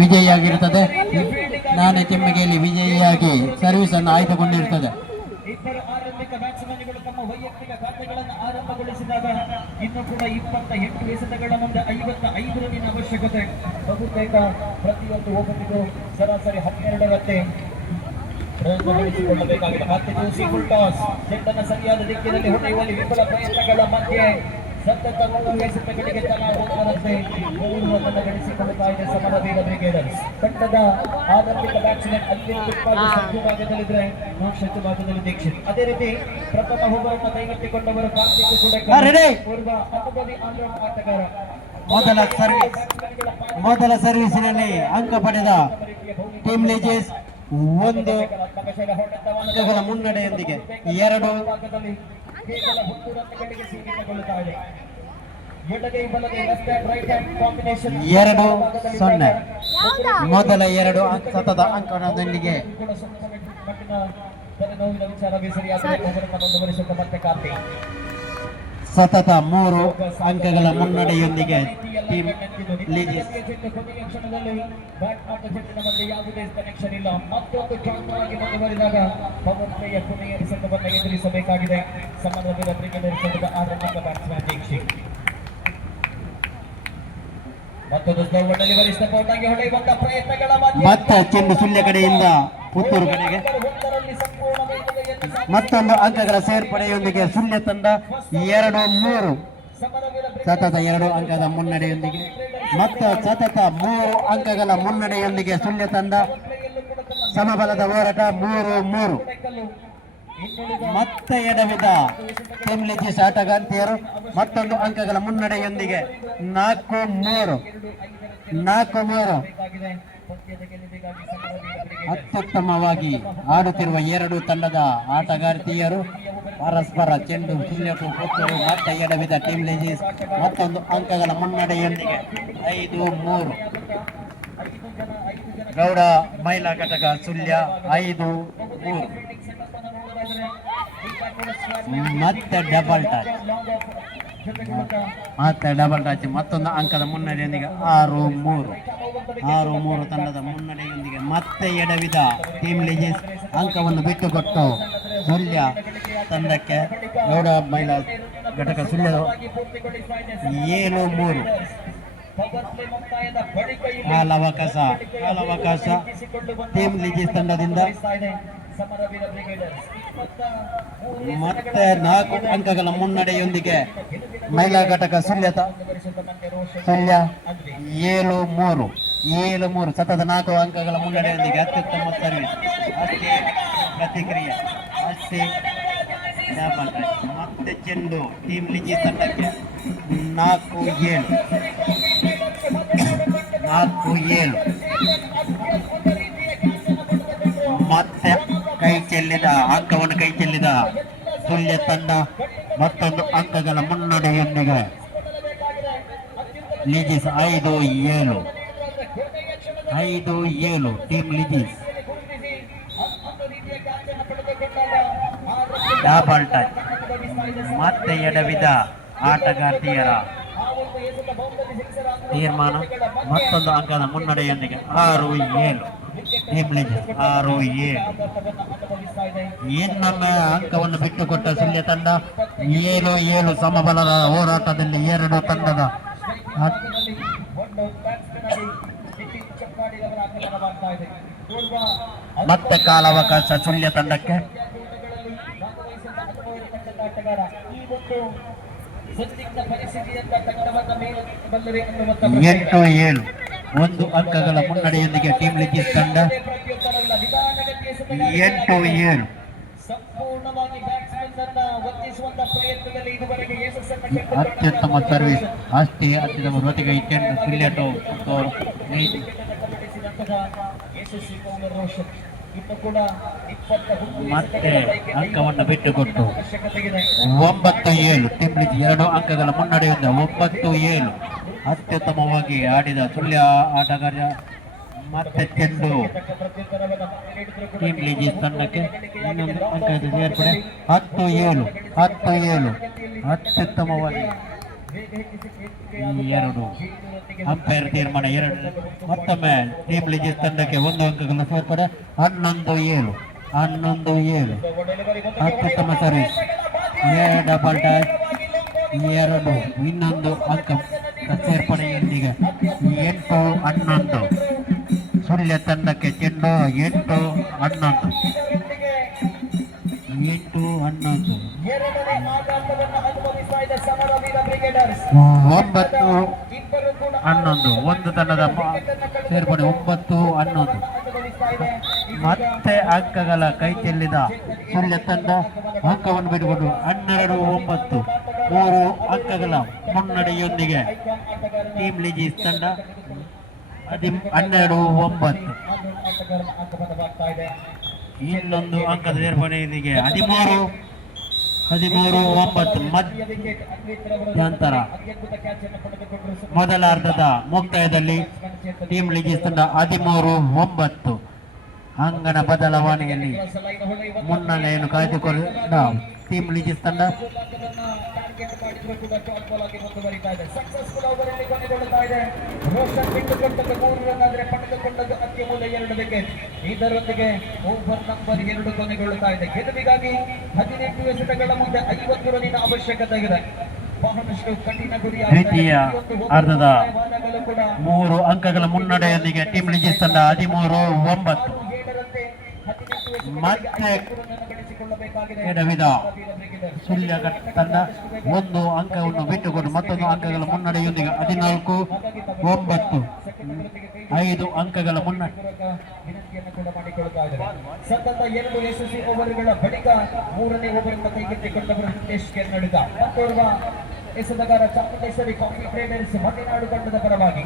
ವಿಜಯಿಯಾಗಿರುತ್ತದೆ. ನಾನೇ ತಿಮ್ಮಗೆಯಲ್ಲಿ ವಿಜಯಿಯಾಗಿ ಸರ್ವಿಸ್ ಅನ್ನು ಆಯ್ದುಕೊಂಡಿರುತ್ತದೆ. ಇಬ್ಬರು ಆರಂಭಿಕ ಬ್ಯಾಟ್ಸ್ಮನ್ಗಳು ತಮ್ಮ ವೈಯಕ್ತಿಕ ಖಾತೆಗಳನ್ನು ಆರಂಭಗೊಳಿಸಿದಾಗ ಇನ್ನು ಕೂಡ 28 ಎಸೆತಗಳ ಮುಂದೆ 55 ರನ್ನಿನ ಅವಶ್ಯಕತೆ. ಬಹುತೇಕ ಪ್ರತಿಯೊಂದು ಓವರಿಗೂ ಸರಾಸರಿ 12 ರನ್ನೇ ಪ್ರಯತ್ನಗೊಳಿಸಿಕೊಳ್ಳಬೇಕಾಗಿದೆ. ಮತ್ತೆ ಸಿಂಗಲ್ ಟಾಸ್ ಚೆಂಡನ್ನು ಸರಿಯಾದ ದಿಕ್ಕಿನಲ್ಲಿ ಹೊಡೆಯುವಲ್ಲಿ ವಿಫಲ ಪ್ರಯತ್ನಗಳ ಮಧ್ಯೆ ಸತತ 3 ಎಸೆತಗಳಿಗೆ ತಲಾ 1 ರನ್ನೇ 3 ರನ್ ಗಳಿಸಿಕೊಳ್ಳುತ್ತಾ ಇದೆ ಸಮರವೀರ ಬ್ರಿಗೇಡರ್ಸ್. ತಂಡದ ಆರಂಭಿಕ ಬ್ಯಾಟ್ಸ್ಮನ್ ಸಂಜು ಭಾಗದಲ್ಲಿದ್ರೆ ಶತ್ರು ಭಾಗದಲ್ಲಿ ದೀಕ್ಷಿತ್. ಅದೇ ರೀತಿ ಪ್ರಥಮ ಓವರನ್ನು ಕೈಗೆತ್ತಿಕೊಂಡವರು ಕಾರ್ತಿಕ್ ಕೂಡ ಪೂರ್ವ ಅನುಭವಿ ಆಲ್ರೌಂಡ್ ಆಟಗಾರ. ಮೊದಲ ಸರ್ವಿಸಿನಲ್ಲಿ ಅಂಕ ಪಡೆದ ಟೀಮ್ ಲೇಜರ್ಸ್ 1 ಅಂಕಗಳ ಮುನ್ನಡೆಯೊಂದಿಗೆ 2 ಕೇವಲ 10 ರನ್ಗಳಿಗೆ ಸೀಮಿತಗೊಳ್ಳುತ್ತಾ ಇದೆ. ಎಡಗೈ ಬಲಗೈ left hand right hand combination 2-0. ಮೊದಲ 2 ಸತತ ಅಂಕದೊಂದಿಗೆ ತಲೆನೋವಿನ ವಿಚಾರವೇ ಸರಿಯಾದರೆ ಓವರನ್ನು ಮುಂದುವರಿಸುತ್ತ ಮತ್ತೆ ಕಾರ್ತಿಕ್ ಸತತ 3 ಅಂಕಗಳ ಮುನ್ನಡೆಯೊಂದಿಗೆ ಟೀಮ್ ಲೇಜರ್ಸ್ ಕೊನೆಯ ಕ್ಷಣದಲ್ಲಿ ಬ್ಯಾಟ್ ಮತ್ತು ಚೆಂಡಿನ ಮಧ್ಯೆ ಯಾವುದೇ ಕನೆಕ್ಷನ್ ಇಲ್ಲ. ಮತ್ತೊಂದು ಚಾನ್ಸ್ ಮುಂದುವರಿದಾಗ ಪವರ್ ಪ್ಲೇಯ ಕೊನೆಯ ಎಸೆತವನ್ನು ಎದುರಿಸಬೇಕಾಗಿದೆ ಸಮರವೀರ ಬ್ರಿಗೇಡರ್ಸ್ ತಂಡದ ಆರಂಭಿಕ ಬ್ಯಾಟ್ಸ್ಮನ್ ದೀಕ್ಷಿತ್. ಮತ್ತೊಂದು ಸ್ಲೋವರ್ನಲ್ಲಿ ವರಿಷ್ಠ ಪೌಟಾಗಿ ಹೊಡೆಯುವಂತ ಪ್ರಯತ್ನಗಳ ಮತ್ತೆ ಚೆಂಡು ಸುಳ್ಯ ಕಡೆಯಿಂದ ಪುತ್ತೂರು ಕಡೆಗೆ ಮತ್ತೊಂದು ಅಂಕಗಳ ಸೇರ್ಪಡೆಯೊಂದಿಗೆ ಸುಳ್ಯ ತಂಡ 2-3 ಸತತ 2 ಅಂಕದ ಮುನ್ನಡೆಯೊಂದಿಗೆ ಸತತ 3 ಅಂಕಗಳ ಮುನ್ನಡೆಯೊಂದಿಗೆ ಸುಳ್ಯ ತಂಡ ಸಮಬಲದ ಹೋರಾಟ 3-3. ಮತ್ತೆ ಎಡವಿದ ಟೀಮ್ ಲೇಜರ್ಸ್ ಆಟಗಾರ್ತಿಯರು ಮತ್ತೊಂದು ಅಂಕಗಳ ಮುನ್ನಡೆಯೊಂದಿಗೆ 4-3. ಅತ್ಯುತ್ತಮವಾಗಿ ಆಡುತ್ತಿರುವ 2 ತಂಡದ ಆಟಗಾರ್ತಿಯರು ಪರಸ್ಪರ ಚೆಂಡು ಸುಳ್ಯಕ್ಕೂ ಪುತ್ತೂರು ಮತ್ತೆ ಎಡವಿದ ಟೀಮ್ ಲೇಜರ್ಸ್ ಮತ್ತೊಂದು ಅಂಕಗಳ ಮುನ್ನಡೆಯೊಂದಿಗೆ 5-3. ಗೌಡ ಮಹಿಳಾ ಘಟಕ ಸುಳ್ಯ 5-3. ಮತ್ತೆ ಡಬಲ್ ಟಚ್ ಮತ್ತೊಂದು ಅಂಕದ ಮುನ್ನಡೆಯೊಂದಿಗೆ 6-3 ತಂಡದ ಮುನ್ನಡೆಯೊಂದಿಗೆ ಮತ್ತೆ ಎಡವಿದ ಟೀಮ್ ಲೇಜರ್ಸ್ ಅಂಕವನ್ನು ಬಿಟ್ಟುಕೊಟ್ಟು ಸುಳ್ಯ ತಂಡಕ್ಕೆ ಗೌಡ ಮಹಿಳಾ ಘಟಕ ಸುಳ್ಯ 7-3. ಕಾಲಾವಕಾಶ ಟೀಮ್ ಲೇಜರ್ಸ್ ತಂಡದಿಂದ ಮತ್ತೆ 4 ಅಂಕಗಳ ಮುನ್ನಡೆಯೊಂದಿಗೆ ಮಹಿಳಾ ಘಟಕ ಸುಳ್ಯ 7-3 ಸತತ 4 ಅಂಕಗಳ ಮುನ್ನಡೆಯೊಂದಿಗೆ ಅತ್ಯುತ್ತಮ ಸರ್ವಿಸ್ ಅಷ್ಟೇ ಪ್ರತಿಕ್ರಿಯೆ ಅಷ್ಟೇ ಮತ್ತೆ ಚೆಂಡು ಟೀಮ್ ಲೇಜರ್ಸ್ ತಂಡಕ್ಕೆ 4-7 ಮತ್ತೆ ಅಂಕವನ್ನು ಕೈ ಚೆಲ್ಲಿದ ಸುಳ್ಯ ತಂಡ ಮತ್ತೊಂದು ಅಂಕಗಳ ಮುನ್ನಡೆಯೊಂದಿಗೆ ಲೇಜರ್ಸ್ 5-7 ಟೀಮ್ ಲೇಜರ್ಸ್. ಡಬಲ್ ಟಚ್ ಮತ್ತೆ ಎಡವಿದ ಆಟಗಾರ್ತಿಯರ ತೀರ್ಮಾನ ಮತ್ತೊಂದು ಅಂಕದ ಮುನ್ನಡೆಯೊಂದಿಗೆ 6-7 ಟೀಮ್ ಲೇಜರ್ಸ್ 6-7. ಇನ್ನೊಮ್ಮೆ ಅಂಕವನ್ನು ಬಿಟ್ಟುಕೊಟ್ಟ ಸುಳ್ಯ ತಂಡ 7-7 ಸಮಬಲದ ಹೋರಾಟದಲ್ಲಿ 2 ತಂಡದ ಮತ್ತೆ ಕಾಲಾವಕಾಶ ಸುಳ್ಯ ತಂಡಕ್ಕೆ 8-7 1 ಅಂಕಗಳ ಮುನ್ನಡೆಯೊಂದಿಗೆ ಟೀಮ್ ಲೇಜರ್ಸ್ ತಂಡ 8-7. ಅತ್ಯುತ್ತಮ ಸರ್ವಿಸ್ ಅಷ್ಟೇ ಅತ್ಯುತ್ತಮ ರೊಟ್ಟಿಗೆ ಚೆಂಡು ಸುಳ್ಯ ಮತ್ತೆ ಅಂಕವನ್ನು ಬಿಟ್ಟುಕೊಟ್ಟು 9-7 ಟೀಮ್ ಲೇಜರ್ಸ್ 2 ಅಂಕಗಳ ಮುನ್ನಡೆಯಿಂದ 9-7 ಅತ್ಯುತ್ತಮವಾಗಿ ಆಡಿದ ಸುಳ್ಯ ಆಟಗಾರ ಮತ್ತೆ ಚೆಂಡು ಟೀಮ್ ಲೇಜರ್ಸ್ ತಂಡಕ್ಕೆ ಇನ್ನೊಂದು ಅಂಕದ ಸೇರ್ಪಡೆ 10-7 ಅತ್ಯುತ್ತಮವಾಗಿ ಎರಡು ಅಂಪೈರ್ ತೀರ್ಮಾನ 2. ಮತ್ತೊಮ್ಮೆ ಟೀಮ್ ಲಿಜಿಸ್ ತಂಡಕ್ಕೆ 1 ಅಂಕಗಳ ಸೇರ್ಪಡೆ. 11-7 ಅತ್ಯುತ್ತಮ ಸರ್ವಿಸ್. ಡಬಲ್ ಟ್ಯಾಚ್ 2 ಇನ್ನೊಂದು ಅಂಕ ಸೇರ್ಪಡೆಯೊಂದಿಗೆ 8-11 ಸುಳ್ಯ ತಂಡಕ್ಕೆ ಚೆಂಡು. 8-11 9-11 ಒಂದು ತಂಡದ ಸೇರ್ಪಡೆ. 9-11 ಮತ್ತೆ ಅಂಕಗಳ ಕೈ ಚೆಲ್ಲಿದ ಸುಳ್ಯ ತಂಡ ಅಂಕವನ್ನು ಬಿಟ್ಟುಕೊಂಡು 12-9 3 ಅಂಕಗಳ ಮುನ್ನಡೆಯೊಂದಿಗೆ ಟೀಮ್ ಲಿಜಿಸ್ ತಂಡ 12-9 ಇನ್ನೊಂದು ಅಂಕದ ಸೇರ್ಪಡೆಯೊಂದಿಗೆ 13-9 ಮಧ್ಯಂತರ. ಮೊದಲ ಅರ್ಧದ ಮುಕ್ತಾಯದಲ್ಲಿ ಟೀಮ್ ಲಿಜಿಸ್ ತಂಡ 13-9 ಅಂಗನ ಬದಲಾವಣೆಯಲ್ಲಿ ಮುನ್ನಡೆಯನ್ನು ಕಾಯ್ದುಕೊಂಡ ಟೀಮ್ ಲಿಜಿಸ್ ತಂಡ ಇದರೊಂದಿಗೆ ಓವರ್ ನಂಬರ್ 2 ಕೊನೆಗೊಳ್ಳುತ್ತಾ ಇದೆ. ಗೆಲುವಿಗಾಗಿ 18 ಎಸೆತಗಳ ಮುಂದೆ 50 ರನ್ನಿನ ಅವಶ್ಯಕತೆ ಇದೆ. ಬಹಳಷ್ಟು ಕಠಿಣ ದ್ವಿತೀಯ ಅರ್ಧದ 3 ಅಂಕಗಳ ಮುನ್ನಡೆಯೊಂದಿಗೆ ಟೀಮ್ ಲಿಜಿಸ್ ತಂಡ 13-9 ಮತ್ತೆ ಎಡವಿದ ಸುಳ್ಯ ತಂಡ 1 ಅಂಕವನ್ನು ಬಿಟ್ಟುಕೊಂಡು ಮತ್ತೊಂದು ಅಂಕಗಳ ಮುನ್ನಡೆಯೊಂದಿಗೆ 14-9 5 ಅಂಕಗಳ ಸತತ 2 ಯಶಸ್ವಿ ಓವರ್ಗಳ ಬಳಿಕ 3ನೇ ಓವರ್ ಕೈಗೆತ್ತಿಕೊಂಡವರು ಹಿತೇಶ್ ಕೆನ್ನಡಿಗ. ಮತ್ತೋರ್ವ ಎಸೆತಗಾರ ಚಾಮುಂಡೇಶ್ವರಿ ಕಾಫಿ ಟ್ರೇಡರ್ಸ್ ಮಲೆನಾಡು ತಂಡದ ಪರವಾಗಿ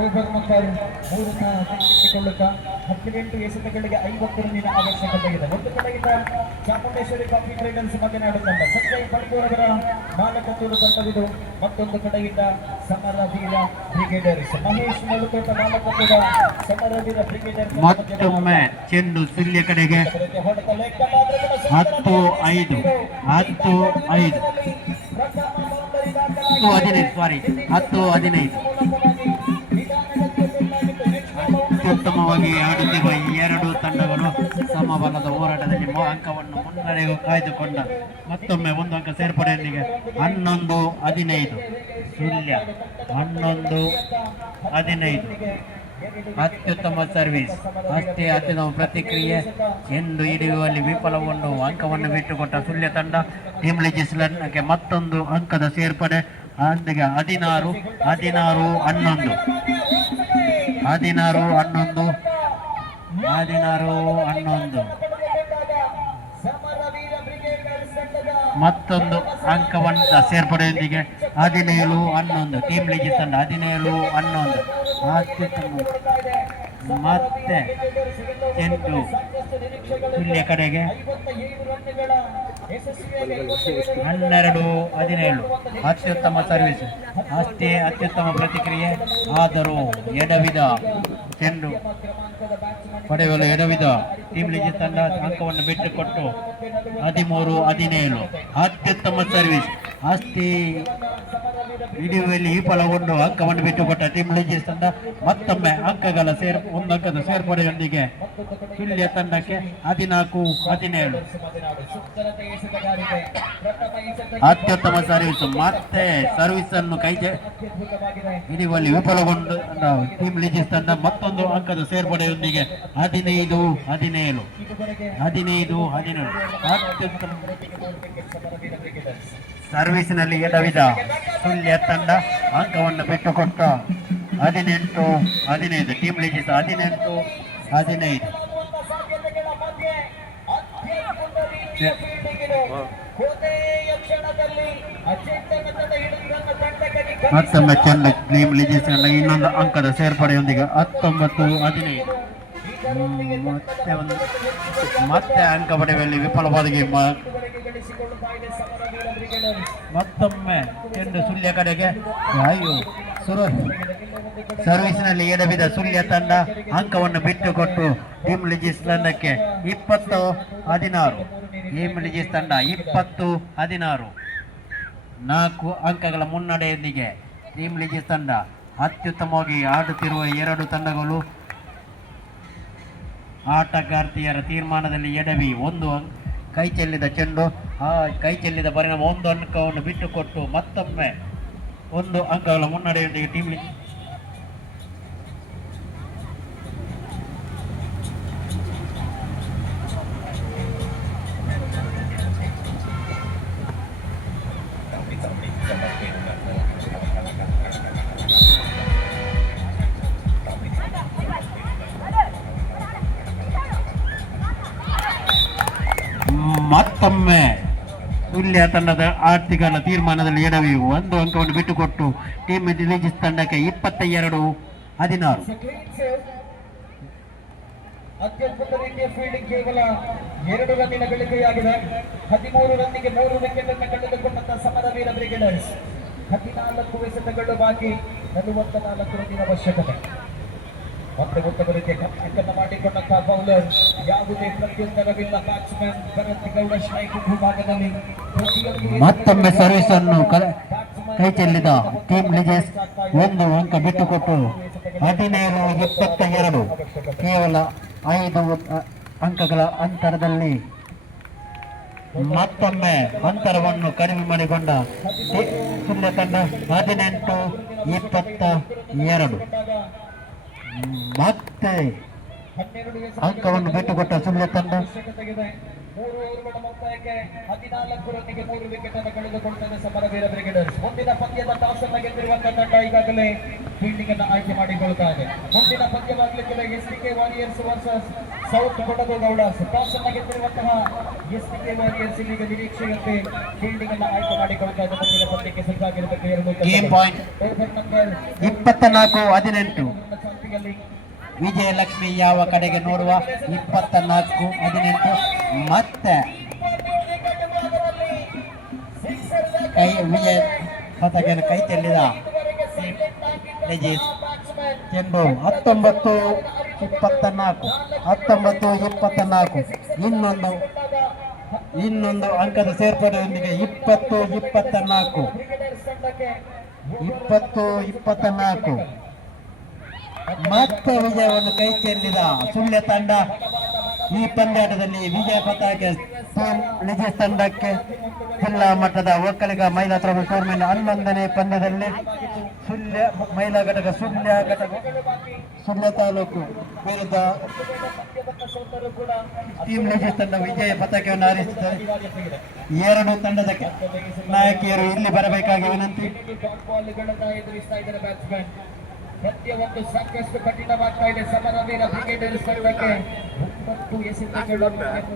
ಓವರ್ ನಂಬರ್ 3 ಕೈಗೆತ್ತಿಕೊಳ್ಳುತ್ತಾ 18 ಎಸೆತಗಳಿಗೆ 50 ರನ್ನಿನ ಅವಶ್ಯಕತೆ ಇದೆ. ಒಂದು ಕಡೆಯಿಂದ ಚಾಮುಂಡೇಶ್ವರಿ ಕಾಫಿ ಟ್ರೇಡರ್ಸ್ ಮಲೆನಾಡು ತಂಡ ಸಂಜಯ್ ಪಡ್ಕೋರವರ ನಾಲ್ಕತ್ತೂರು ತಂಡವಿದು. ಮತ್ತೊಂದು ಕಡೆಯಿಂದ ಸಮರವೀರ ಬ್ರಿಗೇಡರ್ಸ್ ಮಹೇಶ್ ನಡುಕೋಟ ನಾಲ್ಕತ್ತೂರ ಸಮರವೀರ ಬ್ರಿಗೇಡರ್ಸ್. ಮತ್ತೊಮ್ಮೆ ಚೆಂಡು ಸುಳ್ಯ ಕಡೆಗೆ 10-5 ಅತ್ಯುತ್ತಮವಾಗಿ ಆಡುತ್ತಿರುವ 2 ತಂಡಗಳು ಸಮಬಲದ ಹೋರಾಟದಲ್ಲಿ ಅಂಕವನ್ನು ಮುನ್ನಡೆಗೂ ಕಾಯ್ದುಕೊಂಡ ಮತ್ತೊಮ್ಮೆ 1 ಅಂಕ ಸೇರ್ಪಡೆಯೊಂದಿಗೆ 11-15 ಸುಳ್ಯ 11-15 ಅತ್ಯುತ್ತಮ ಸರ್ವಿಸ್. ಅಷ್ಟೇ ಅತ್ಯುತ್ತಮ ಪ್ರತಿಕ್ರಿಯೆ ಎಂದು ಹಿಡಿಯುವಲ್ಲಿ ವಿಫಲಗೊಂಡು ಅಂಕವನ್ನು ಬಿಟ್ಟುಕೊಟ್ಟ ಸುಳ್ಯ ತಂಡ ಟೀಮ್ ಲಿಜಿಸ್ ತಂಡಕ್ಕೆ ಮತ್ತೊಂದು ಅಂಕದ ಸೇರ್ಪಡೆ. ಅಂದಿಗೆ 16-11 ಮತ್ತೊಂದು ಅಂಕವಂತ ಸೇರ್ಪಡೆಯೊಂದಿಗೆ 17-11 ಟೀಮ್ ಲಿಜಿಸ್ ತಂಡ 17-11 ಅತ್ಯುತ್ತಮ ಮತ್ತೆ ಚೆಂಡು ಸುಳ್ಯ ಕಡೆಗೆ 12-17 ಅತ್ಯುತ್ತಮ ಸರ್ವಿಸ್. ಅಷ್ಟೇ ಅತ್ಯುತ್ತಮ ಪ್ರತಿಕ್ರಿಯೆ ಆದರೂ ಎಡವಿದ ಚೆಂಡು ಪಡೆಯಲು ಎಡವಿದ ಟೀಮ್ ಲಿಜಿಸ್ ತಂಡ ಅಂಕವನ್ನು ಬಿಟ್ಟುಕೊಟ್ಟು 13-17 ಅತ್ಯುತ್ತಮ ಸರ್ವಿಸ್. ಅಷ್ಟೇ ಹಿಡಿಯುವಲ್ಲಿ ವಿಫಲಗೊಂಡು ಅಂಕವನ್ನು ಬಿಟ್ಟುಕೊಟ್ಟ ಟೀಮ್ ಲಿಜಿಸ್ ತಂಡ ಮತ್ತೊಮ್ಮೆ ಅಂಕಗಳ 1 ಅಂಕದ ಸೇರ್ಪಡೆಯೊಂದಿಗೆ ಸುಳ್ಯ ತಂಡಕ್ಕೆ 14-17 ಅತ್ಯುತ್ತಮ ಸರ್ವಿಸ್. ಮತ್ತೆ ಸರ್ವಿಸ್ ಅನ್ನು ಕೈ ಹಿಡಿಯುವಲ್ಲಿ ವಿಫಲಗೊಂಡು ಟೀಮ್ ಲಿಜಿಸ್ ತಂಡ ಮತ್ತೊಂದು ಅಂಕದ ಸೇರ್ಪಡೆಯೊಂದಿಗೆ 15-17 ಅತ್ಯುತ್ತಮ ಸರ್ವಿಸ್ನಲ್ಲಿ ಎಡವಿದ ಸುಳ್ಯ ತಂಡ ಅಂಕವನ್ನು ಬಿಟ್ಟುಕೊಟ್ಟ 18-15 ಟೀಮ್ ಲಿಜಿಸ್ 18-15 ಮತ್ತೊಮ್ಮೆ ಚೆಂಡು ಟೀಮ್ ಲಿಜಿಸ್ ತಂಡ ಇನ್ನೊಂದು ಅಂಕದ ಸೇರ್ಪಡೆಯೊಂದಿಗೆ 19-15 ಮತ್ತೆ ಅಂಕ ಪಡೆಯುವಲ್ಲಿ ವಿಫಲವಾಗಿ ಮತ್ತೊಮ್ಮೆ ಚೆಂಡು ಸುಳ್ಯ ಕಡೆಗೆ ಸರ್ವಿಸ್ನಲ್ಲಿ ಎಡವಿದ ಸುಳ್ಯ ತಂಡ ಅಂಕವನ್ನು ಬಿಟ್ಟುಕೊಟ್ಟು ಟೀಮ್ ಲಿಜಿಸ್ ತಂಡಕ್ಕೆ 20-16 ಟೀಮ್ ಲಿಜಿಸ್ ತಂಡ 20-16 4 ಅಂಕಗಳ ಮುನ್ನಡೆಯೊಂದಿಗೆ ಟೀಮ್ ಲಿಜಿಸ್ ತಂಡ ಅತ್ಯುತ್ತಮವಾಗಿ ಆಡುತ್ತಿರುವ ಎರಡು ತಂಡಗಳು ಆಟಗಾರ್ತಿಯರ ತೀರ್ಮಾನದಲ್ಲಿ ಎಡವಿ ಒಂದು ಕೈ ಚೆಲ್ಲಿದ ಚೆಂಡು, ಆ ಕೈ ಚೆಲ್ಲಿದ ಪರಿಣಾಮ ಒಂದು ಅಂಕವನ್ನು ಬಿಟ್ಟುಕೊಟ್ಟು ಮತ್ತೊಮ್ಮೆ 1 ಅಂಕಗಳ ಮುನ್ನಡೆಯೊಂದಿಗೆ ಟೀಮ್ ಮತ್ತೊಮ್ಮೆ ತುಲ್ಯ ತಂಡದ ಆರ್ಥಿಕರ ತೀರ್ಮಾನದಲ್ಲಿ ಎಡವಿ 1 ಅಂಕವನ್ನು ಬಿಟ್ಟುಕೊಟ್ಟು ಟೀಮ್ ರಿಲೀಜಿಸ್ ತಂಡಕ್ಕೆ 22-16. ಅತ್ಯದ್ಭುತ ರೀತಿಯ ಫೀಲ್ಡಿಂಗ್, ಕೇವಲ 2 ರನ್ನಿನ ಗಳಿಕೆಯಾಗಿದೆ. 13 ರನ್ನಿಗೆ 3 ವಿಕೆಟ್ ಅನ್ನು ಕಳೆದುಕೊಂಡಂತಹ ಸಮರವೀರ ಬ್ರಿಗೇಡರ್ಸ್. 14 ಎಸೆತಗಳು ಬಾಕಿ, 44 ರನ್ನಿನ ಅವಶ್ಯಕತೆ. ಮತ್ತೆ ಉತ್ತಮ ರೀತಿಯ ಕಟ್ಟನ್ನು ಮಾಡಿಕೊಂಡಂತಹ ಬೌಲರ್, ಯಾವುದೇ ಪ್ರತ್ಯುತ್ತರವಿಲ್ಲ. ಬ್ಯಾಟ್ಸ್ಮನ್ ಭರತ್ ಗೌಡ ಸ್ಟ್ರೈಕ್ ವಿಭಾಗದಲ್ಲಿ ಮತ್ತೊಮ್ಮೆ ಸರ್ವಿಸ್ ಅನ್ನು ಕೈ ಚೆಲ್ಲಿದ ಟೀಮ್ ಲಿಜಿಸ್ 1 ಅಂಕ ಬಿಟ್ಟುಕೊಟ್ಟು 17-22, ಕೇವಲ 5 ಅಂಕಗಳ ಅಂತರದಲ್ಲಿ ಮತ್ತೊಮ್ಮೆ ಅಂತರವನ್ನು ಕಡಿಮೆ ಮಾಡಿಕೊಂಡ ಸುಳ್ಯ ತಂಡ 18-22. ಮತ್ತೆ ಅಂಕವನ್ನು ಬಿಟ್ಟುಕೊಟ್ಟ ಸುಳ್ಯ ತಂಡ 3 ಓವರ್ಗಳ ಮೊತ್ತಕ್ಕೆ 14 ರನ್ನಿಗೆ 3 ವಿಕೆಟ್ ಅನ್ನು ಕಳೆದುಕೊಳ್ಳುತ್ತದೆ ಸಮರವೀರ ಬ್ರಿಗೇಡರ್ಸ್. ಮುಂದಿನ ಪಂದ್ಯದ ಟಾಸ್ ಅನ್ನು ಗೆದ್ದಿರುವಂತಹ ತಂಡ ಈಗಾಗಲೇ ಫೀಲ್ಡಿಂಗ್ ಅನ್ನು ಆಯ್ಕೆ ಮಾಡಿಕೊಳ್ತಾ ಇದೆ. ಮುಂದಿನ ಪಂದ್ಯವಾಗಲಿಕ್ಕೆ STK warriors versus South Kodagu ಗೌಡರ್ಸ್. ಟಾಸ್ ಅನ್ನು ಗೆದ್ದಿರುವಂತಹ ಎಸ್ಟಿಕೆ ವಾರಿಯರ್ಸ್ ಈಗ ನಿರೀಕ್ಷೆಯಂತೆ ಫೀಲ್ಡಿಂಗ್ ಅನ್ನು ಆಯ್ಕೆ ಮಾಡಿಕೊಳ್ತಾ ಇದೆ. ಮುಂದಿನ ಪಂದ್ಯಕ್ಕೆ ಸಜ್ಜಾಗಿರಬೇಕು. Game point 24-18. ವಿಜಯಲಕ್ಷ್ಮಿ ಯಾವ ಕಡೆಗೆ ನೋಡುವ 24-18. ಮತ್ತೆ ವಿಜಯ ಪತಾಕೆಯನ್ನು ಕೈ ಚೆಲ್ಲಿದ ಚೆಂಡು 19-24. ಇನ್ನೊಂದು ಅಂಕದ ಸೇರ್ಪಡೆಯೊಂದಿಗೆ 20-24. ಮತ್ತೆ ವಿಜಯವನ್ನು ಕೈ ಚೆಲ್ಲಿದ ಸುಳ್ಯ ತಂಡ ಈ ಪಂದ್ಯಾಟದಲ್ಲಿ ವಿಜಯ ಪತಾಕೆ ಲಿಜಿಸ್ ತಂಡಕ್ಕೆ ಜಿಲ್ಲಾ ಮಟ್ಟದ ಒಕ್ಕಲಿಗ ಮಹಿಳಾ ಟ್ರೋಫಿ ಟೂರ್ನಿಯ 11ನೇ ಪಂದ್ಯದಲ್ಲಿ ಸುಳ್ಯ ಮಹಿಳಾ ಘಟಕ ಸುಳ್ಯ ತಾಲೂಕು ವಿರುದ್ಧ ಟೀಮ್ ಲಿಜಿಸ್ ತಂಡ ವಿಜಯ ಪತಾಕೆಯನ್ನು ಹಾರಿಸಿದ್ದಾರೆ. 2 ತಂಡದ ನಾಯಕಿಯರು ಇಲ್ಲಿ ಬರಬೇಕಾಗಿ ವಿನಂತಿ. ಸತ್ಯವೊಂದು ಸಾಕಷ್ಟು ಕಠಿಣವಾಗ್ತಾ ಇದೆ ಸಮರವೀರ ಬ್ರಿಗೇಡರ್ಸ್ ತಂಡಕ್ಕೆ. 9 ಎಸೆತಗಳು